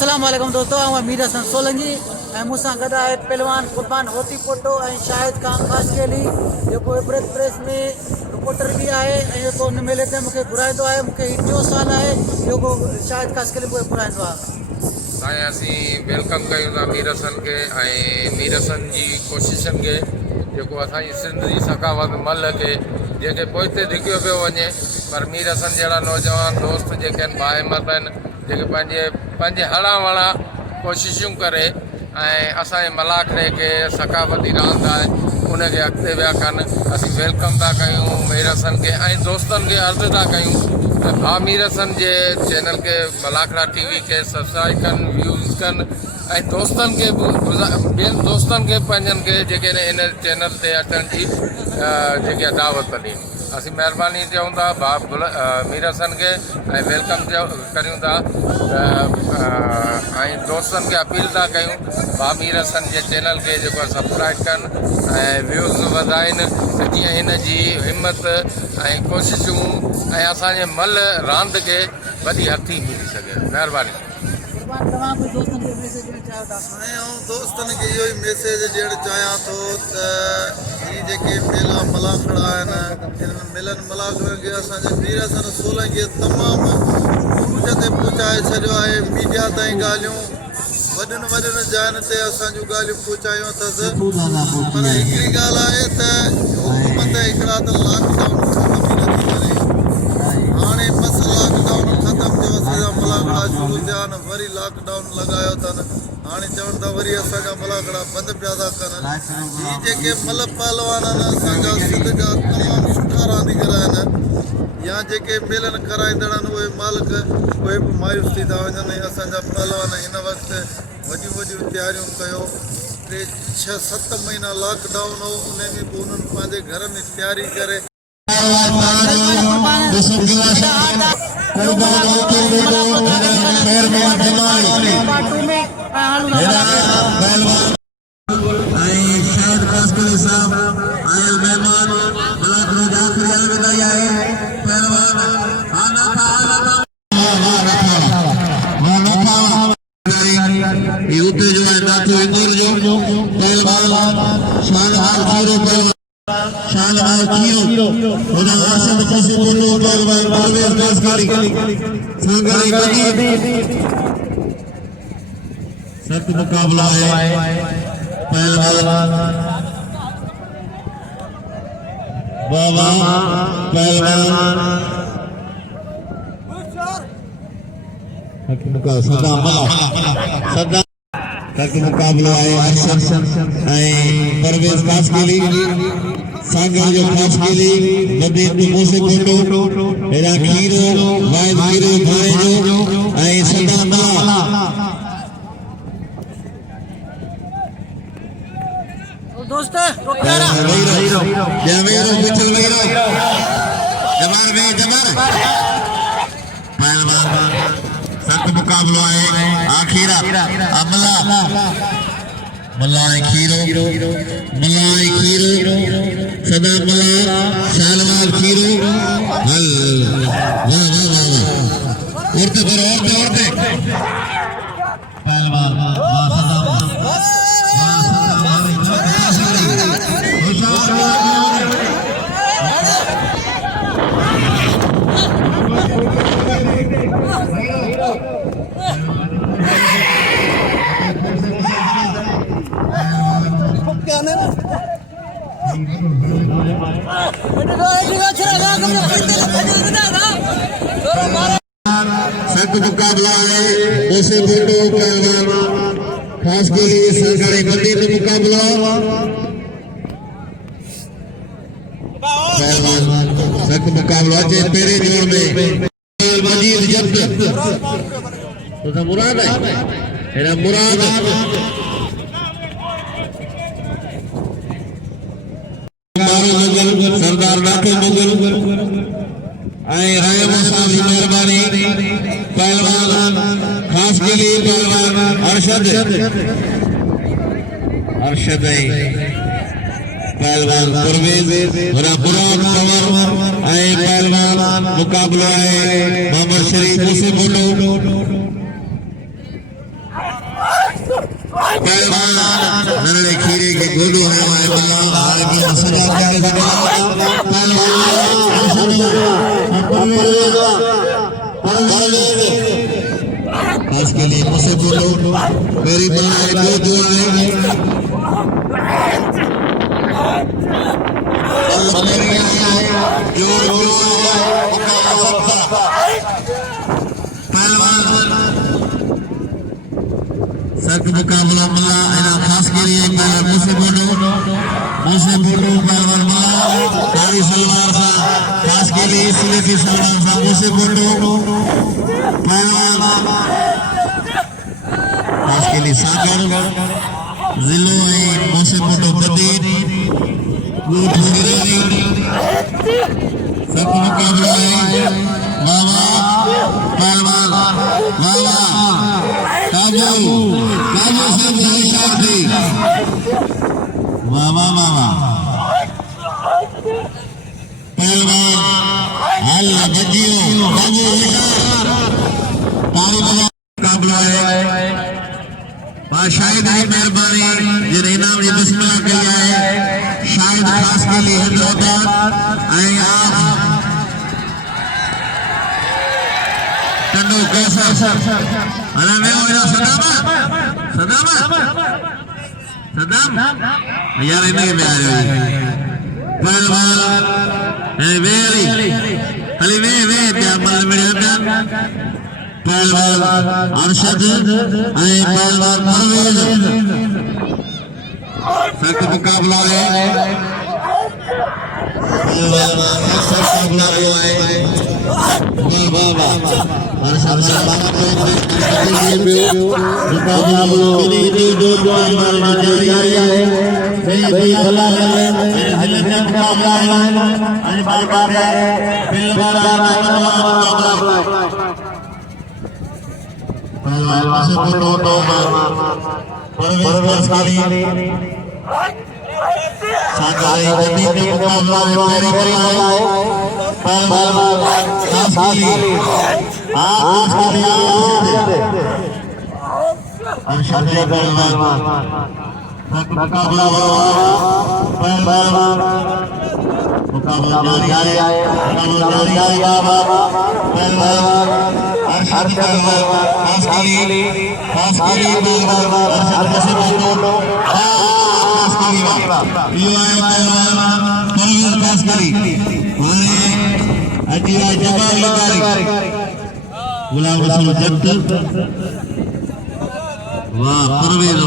अस्सलाम वालेकुम दोस्तों, आऊँ मीर हसन सोलंकी ऐं मूंसां गॾु आहे पहलवान कुर्बान होती पोटो ऐं शाहिद खान ख़ासकेली जेको इब्रत प्रेस में रिपोर्टर भी आहे ऐं जेको उन मेले ते मूंखे घुराईंदो आहे। मूंखे ही टियों साल आहे जेको शाहिद ख़ासकेली मूंखे घुराईंदो आहे। असीं वेलकम कयूं था मीर हसन खे ऐं मीर हसन जी कोशिशनि खे जेको असांजी सिंध जी सखावत मल खे जेके पोइते धिकियो पियो वञे, पर मीर हसन जहिड़ा नौजवान दोस्त जेके आहिनि बाहिमत आहिनि, जेके पंहिंजे हणा वणा कोशिशूं करे ऐं असांजे मलाखड़े खे सखावती रांदि आहे उनखे अॻिते विया कनि। असीं वेलकम था कयूं मीर हसन खे ऐं दोस्तनि खे अर्ज़ु था कयूं त भा मीर हसन जे चैनल खे मलाखड़ा TV खे सब्सक्राइब कनि, व्यूज़ कनि ऐं दोस्तनि खे ॿियनि दोस्तनि खे पंहिंजनि खे जेके इन चैनल ते अचण जी जेकी दावत ॾियूं। असीं महिरबानी चऊं था भा मीर हसन खे ऐं वेलकम करियूं था ऐं दोस्तनि खे अपील था कयूं भा मीर हसन जे चैनल खे जेको सब्सक्राइब कनि ऐं व्यूज़ वधाइनि त जीअं हिन जी हिमत ऐं कोशिशूं ऐं असांजे मल रांदि खे वॾी हथी मिली सघे। महिरबानी। दोस्तनि खे इहो ई मैसेज ॾियणु चाहियां थो त हीअ जेके मेला मलाखड़ा आहिनि, इन्हनि मेलनि मलाखड़नि खे असांजे मीर हसन सोलंकीअ तमामु उरूज ते पहुचाए छॾियो आहे। मीडिया ताईं ॻाल्हियूं वॾियुनि जायुनि ते असां जूं ॻाल्हियूं पहुचायूं अथसि, पर हिकिड़ी ॻाल्हि आहे त हुकूमत हिकिड़ा त लॉकडाउन ख़तमु ई नथी करे। हाणे बसि लॉकडाउन ख़तमु थियो, असांजा मलाखड़ा शुरू थिया आहिनि, वरी लॉकडाउन लॻायो अथनि। हाणे चवनि था वरी असांजा मलाखड़ा बंदि पिया था कनि। हीअ जेके मल पहलवान आहिनि असांजा सिंध जा तमामु सुठा रांदीगर आहिनि, या जेके मेलनि कराईंदड़ आहिनि उहे मालिक उहे बि मायूस थी था वञनि। असांजा पहलवान हिन वक़्तु वॾियूं तयारियूं कयो। 6-7 महीना लॉकडाउन हो, उन में बि उन्हनि पंहिंजे घर में तयारी करे सख्त मुकाबला है। पहलवान बाबा पहलवान सख्त मुकाबला है। परवेज खासकेली सांगल जो खासकेली नदीम जो मोसे कोटो एरा खीरो वाइद खीरो थाने जो ऐं सदा मला दोस्त जमेरो पिछल मेरो जमार में जमार पहलवान सख्त मुकाबला है। आखिरा अमला मलाई खीरो सदा मला शालवाल खीरो हल वाह उड़ते पहलवान सख्त मुकाबला है। उसे फोटो पहलवान खास के लिए सरकारी बंदी में मुकाबला पहलवान सख्त मुकाबला है। तेरे जोड़ में मजीद जब्त तो मुराद है मेरा मुराद सरदार नाटो मुगल मेहरबानी। पहलवान खास के लिए पहलवान अरशद पहलवान परवेज मेरा बुरान पवार पहलवान मुकाबला है मोहम्मद शरीफ से बोलो पहलवान नरड़े खीरे के गोलू है हमारे बल्ला हाल की सजा जाए खास के लिए मुझसे बोलो मेरी बल्ला दो दो आए सख्त मुकाबला मल्ला इना खास के लिए मुझसे बोलो पहलवान मल्ला कारी सलवार सा खास के लिए सिलेटी सलवार सा मुझसे बोलो पहलवान खास के लिए सागर जिलो मुझसे बोलो बदीर सख्त मुकाबला है वावा पहलवान वावा काबू से होशियार थी वावा वावा पहलवान हल्ला बजियो काबू होशियार तारी बजा मुकाबला है शाहिद की मेहरबानी जिन इनाम जी बिस्मिल्लाह किया है शाहिद खास के लिए हैदराबाद टंडो कैसा अरे मैं मेरा सदाम यार इन्हें में आ रहे पहलवान वेरी खाली वे क्या मतलब मेरे पहलवान अरशद पहलवान परवेज सख्त मुकाबला है वाह परवेज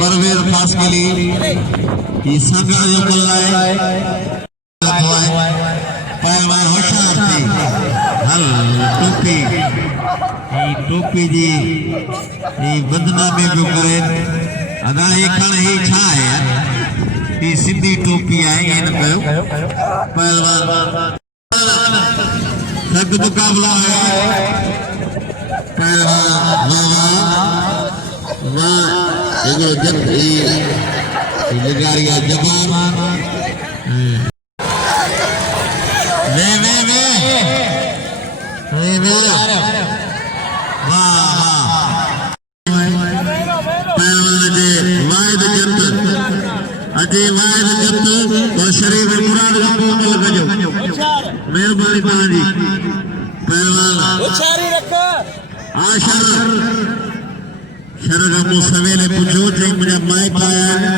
परवेज खास के लिए संघर्ष जो चल रहा है पहलवान होशियार थी हल टोपी जी बदनामी जो करे अदा ये खण ही छा है ये सिंधी टोपी है ये न कयो पहलवान सख्त मुकाबला है पहलवान वाह लगारिया जबान मेहरबानी तव्हांजी पहलवान शर खां पोइ सवेल पुछो चई मुंहिंजा माइट आया आहिनि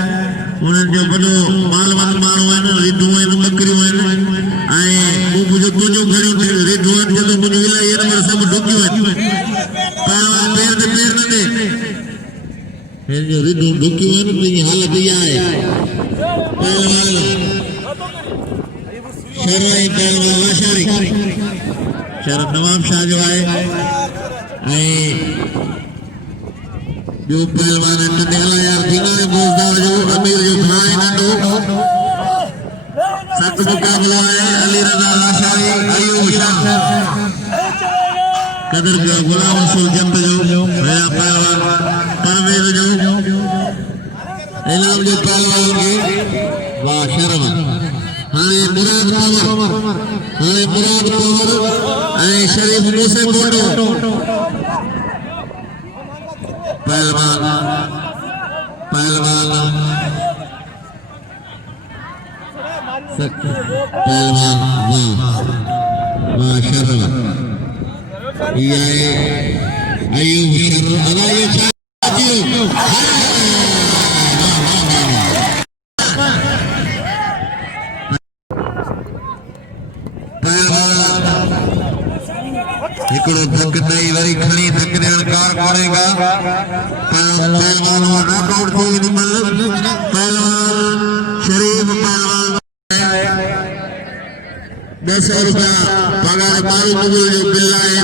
उन्हनि जो वॾो मालवंत माण्हू आहिनि रिढूं आहिनि ॿकरियूं आहिनि ऐं मूं पुछियो तुंहिंजूं घणियूं रिढूं आहिनि चयो मुंहिंजूं इलाही आहिनि पर सभु ढुकियूं आहिनि पहलवान पेर ते पेर न ॾे हिन जूं रिढूं ढुकियूं आहिनि तुंहिंजी हालत इहा आहे पहलवान शर ऐं पहलवान वाशारी शर नवाब शाह जो आहे ऐं जो पहलवान नंढेला यार थींदा आहिनि बोज़दार जो अमीर जो भाउ आहे नंढो सख्त मुकाबला है अली रज़ा लाशारी अयूब शाह कदर जो गुलाम रसूल जंद जो मेरा पहलवान परवेज जो इनाम जो पहलवान के वाह शर्म हाणे मुराद पवर ऐं शरीफ मूसे बोडो पहलवान पहलवान पहलवान माशाअल्लाह ये अयूब हिकिड़ो धक ॾेई वरी खणी धक ॾियण कार कोन्हेगा पहलवान नॉकआउट थी वञी पहलवान शरीफ पहलवान 10 रुपया पगार मारू मुगल जो बिल आहे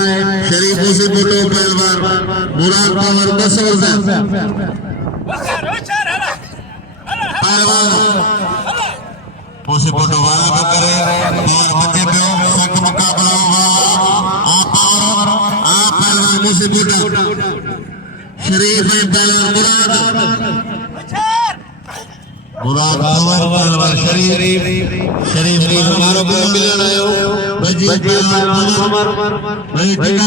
शरीफ उसी बोलो पहलवान मुराद पावर 200 रुपया पहलवान उसी बोलो वाला को करे और बचे पियो सक मुकाबला होगा से बोटा शरीफ है पहलवान मुराद पहलवान शरीफ की हमारो को मिलन आयो बजी पहलवान भाई टिका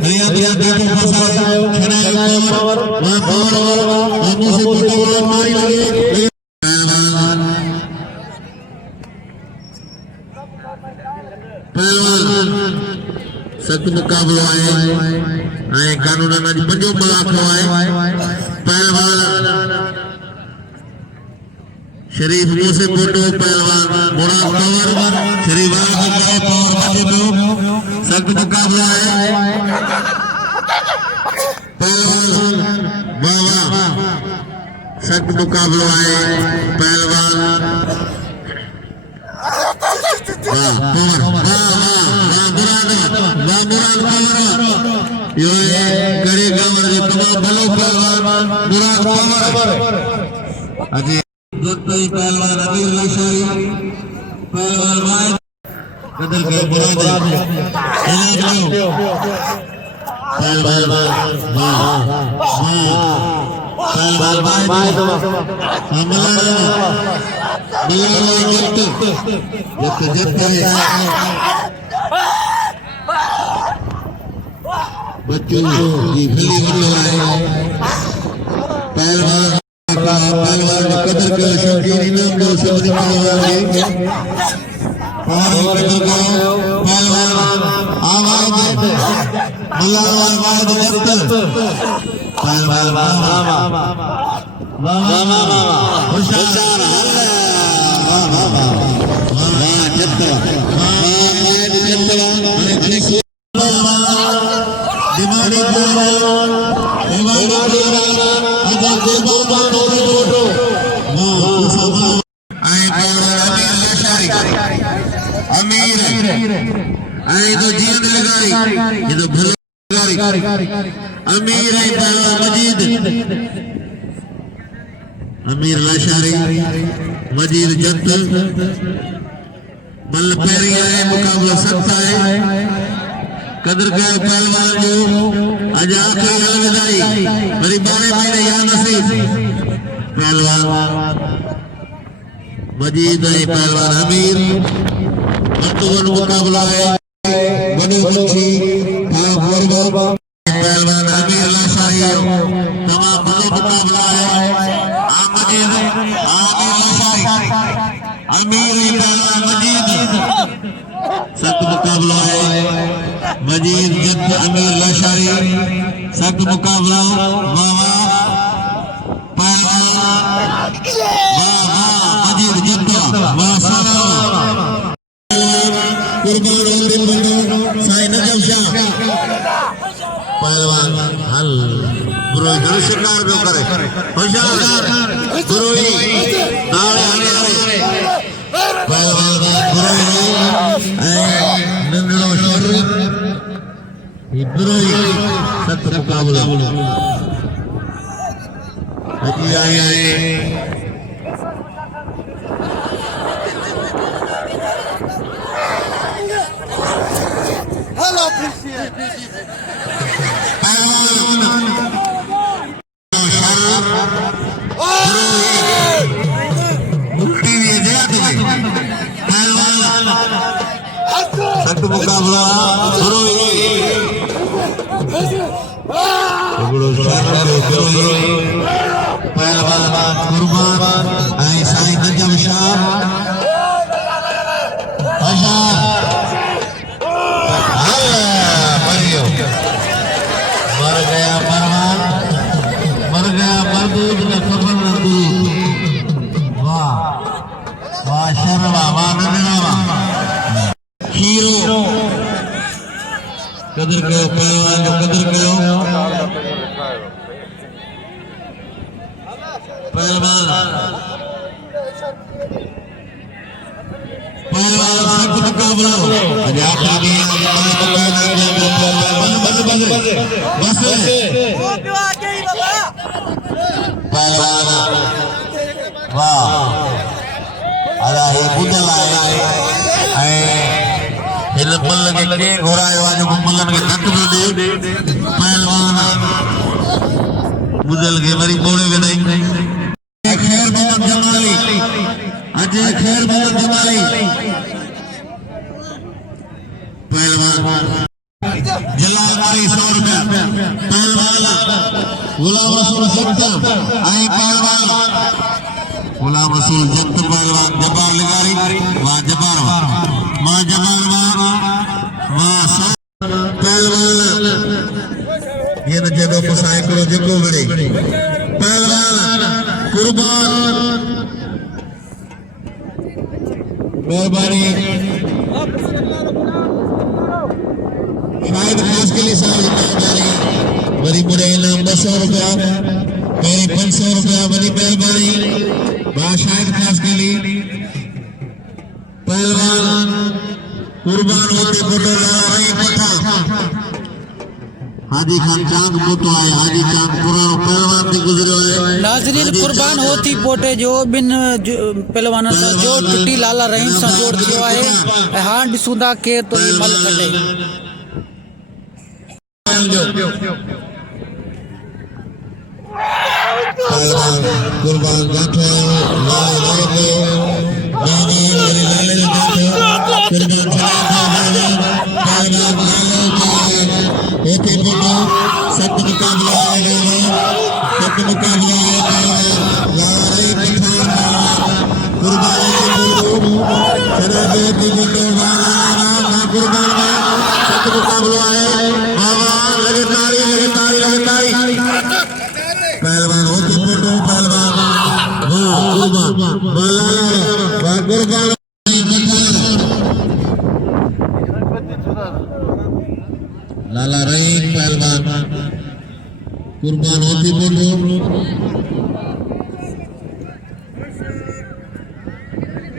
भैया भैया देखो फसायो छनायो पावर हमने से बोटा मारी लगे पहलवान सख्त मुकाबलो है कानून जी पंजो मुलाक़ो है पहलवान शरीफ से फोटो पहलवान मुराद पावर शरीफ वाला पावर बचे पियो सख्त मुकाबला है पहलवान वाह वाह सख्त मुकाबलो है पहलवान वाह पावर यो गड़े गांव जे तमाम भलो पहलवान मुराद पावर अजी दोस्तों पहलवान अमीर लशारी पहलवान भाई कदर के मुराद पहलवान वाह पहलवान भाई तो हमारा जत बच्चों की भली भलो है पहलवान कदर के शौकीन इनाम दो सब निकालवाए और पहलवान आवाज मुलावाज जत पहलवान वाह होशियार वाह वाह वाह जत दिमागी अमीर आए तो जीत लगाई ये तो भलो अमीर है मजीद अमीर लाशारी मजीद जत मल पैरी है मुकाबला सख्त है कदर के पहलवान जो आज आखिरी अलविदाई मेरी 12 महीने या नसीब पहलवान मजीद है पहलवान अमीर मतवन मुकाबला है बने बच्ची पहलवान अमीर लाशाही तमाम भलो मुकाबला है मजीद आमिर लाशाही अमीर पहलवान मजीद सख्त मुकाबला है मजीद जत अमीर लाशारी सख्त मुकाबला वाह पहलवान वाह मजीद जत माशाअल्लाह कुर्बान दिन बंदो साईं नजम शाह पहलवान हल गुरु घर शिकार जो करे होशियार गुरु नाले आने पहलवान गुरु नंदलो शर गुरु सख्त मुकाबला अजी आए हेलो मुकाबला शहर जो विरोही पहलवान कुर्बान ऐं साईं नजम शाह मर गया परवान मर गया मरदूद ने खबर न दी वाह वाह शर्मा वाह नंदना हीरो कदर कयो पहलवान जो कदर कयो पहलवान सख्त मुकाबला अरे आखिर में बस पहलवान वाह अरे ये बुझल आहे हिन मल के के घोरायो आज मलन के धक दो दे पहलवान बुझल के वरी बोले के नहीं खैर मोहम्मद जमाली अजय खैर मोहम्मद जमाली पहलवान जलालकारी 100 रुपया पहलवान गुलाम रसूल जत्त आई पहलवान गुलाम रसूल जत्त पहलवान जब्बार लिगारी वाह जब्बार वाह जब्बार वाह पहलवान ये न जगह फसाए करो जेको बड़े पहलवान कुर्बान मेहरबानी शायद खास के लिए साहब मेहरबानी वरी मुड़े इनाम 200 रुपया मेरी 500 रुपया वरी मेहरबानी वाह शायद खास के लिए पहलवान कुर्बान होते फोटो लगा रही पठा हाजी खान चांद फोटो आए हाजी चांद पुरानो पहलवान थी गुजरो है नाज़रीन कुर्बान होती पोटे जो बिन पहलवान सां जोड़ टुटी लाला रहीम सां जोड़ थियो आहे ऐं हाणे ॾिसूं था केरु तो ही मल कढे पहलवान कुर्बान गाठो लाल लाल नानी मेरे लाले गाठो कुर्बान पहलवान होते फोटो सख्त मुकाबला आएगा सख्त मुकाबला आएगा लारे पठान कुर्बान के फोटो शराबे के फोटो वाला कुर्बान सख्त मुकाबला है बाबा लगे ताली पहलवान होते फोटो पहलवान वाह कुर्बान वाह कुर्बान लाला रहीम पहलवान कुर्बान होती फोटो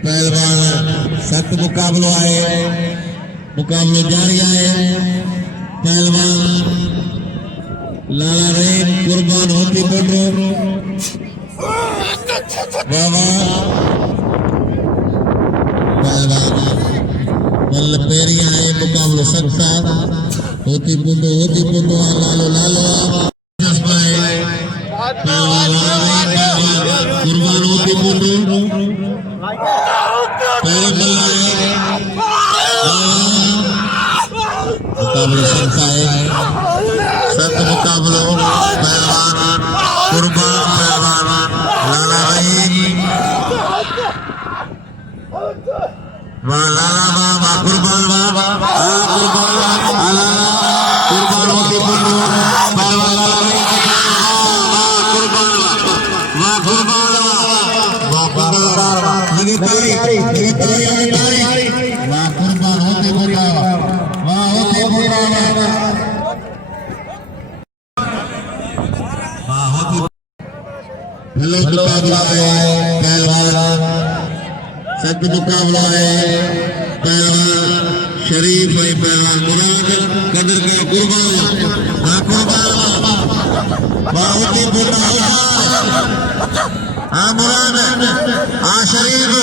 पहलवान सख्त मुकाबलो आए मुकाबलो जारी आए पहलवान लाला रहीम कुर्बान होती फोटो बाबा पहलवान मल पेरिया है मुकाबलो सख्ता होती फोटो लालो लालो पहलवान कुर्बान होती फोटो मुकाबलो सख्ता है सख्त मुकाबलो पहलवान कुर्बान पहलवान लाला रहीम वाह लाला वाह कुर्बान वाह कुर्बान कुर्बान होती फोटो पहलवान लाला रहीम वाह कुर्बान वाह कुर्बान वाह कुर्बान लगे ताली वाह कुर्बान होती फोटो वाह होती फोटो वाह होती हेलो मुकाबला है पहलवान सख्त मुकाबला है पहलवान शरीफ है पहलवान मुराद कदर का कुर्बान वाह होती फोटो मुराद शरीफ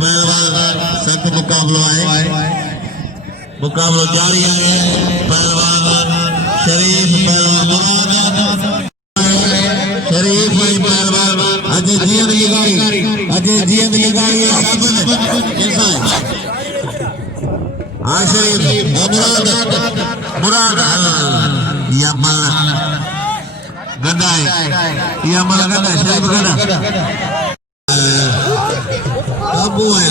पहलवान सख्त मुकाबला है मुकाबला जारी है पहलवान शरीफ पहलवान मुराद शरीफ है पहलवान अजय जीवन की गाड़ी कैसा है शरीफ मुराद ये अमल गदा है, ये अमल गदा है, शरीफ गदा अबू है।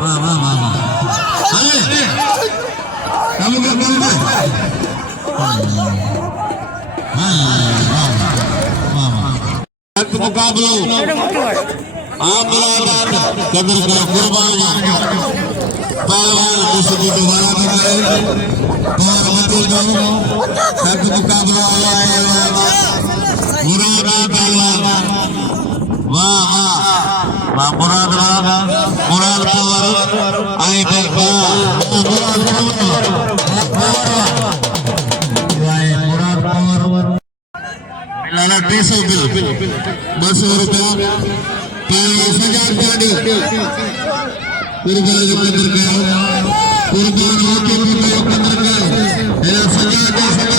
वाह वाह वाह वाह, अरे kamu क्या बोल रहे? एक मुकाबला आप कदर करो कुर्बान पहलवान मुझसे दोबारा भी करे और बदल दो एक मुकाबला है मुराद पहलवान वाह वाह वाह मुराद पावर आई मुराद पावर लाला 200 बिल 200 रुपया पहले सजा गाड़ी कुर्बान जो कदर करो कुर्बान होके भी मैं कदर करो मेरा सजा दे सजा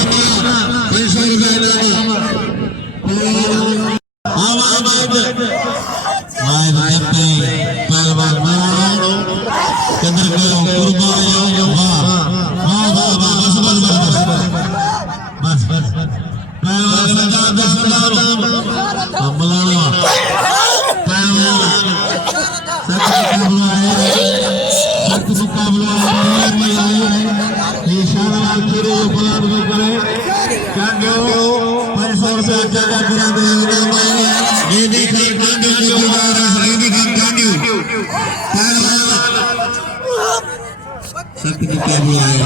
200 रुपया लाना आवा माय पे पहलवान मारो कदर करो कुर्बान वाह वाह वाह बस पहलवान सजा दे सजा अमला पहलवान सख्त मुकाबला है इशारा खेले बलाद में करे कांडो 500 रुपया जगह करा दे ये देखा कांडो की दोबारा ये देखा कांडो पहलवान सख्त मुकाबला है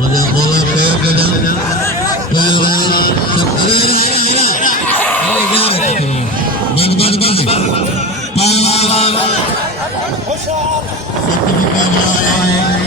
मुझे बोला पैर के जा पहलवान अरे बंद पहलवान सख्त मुकाबला है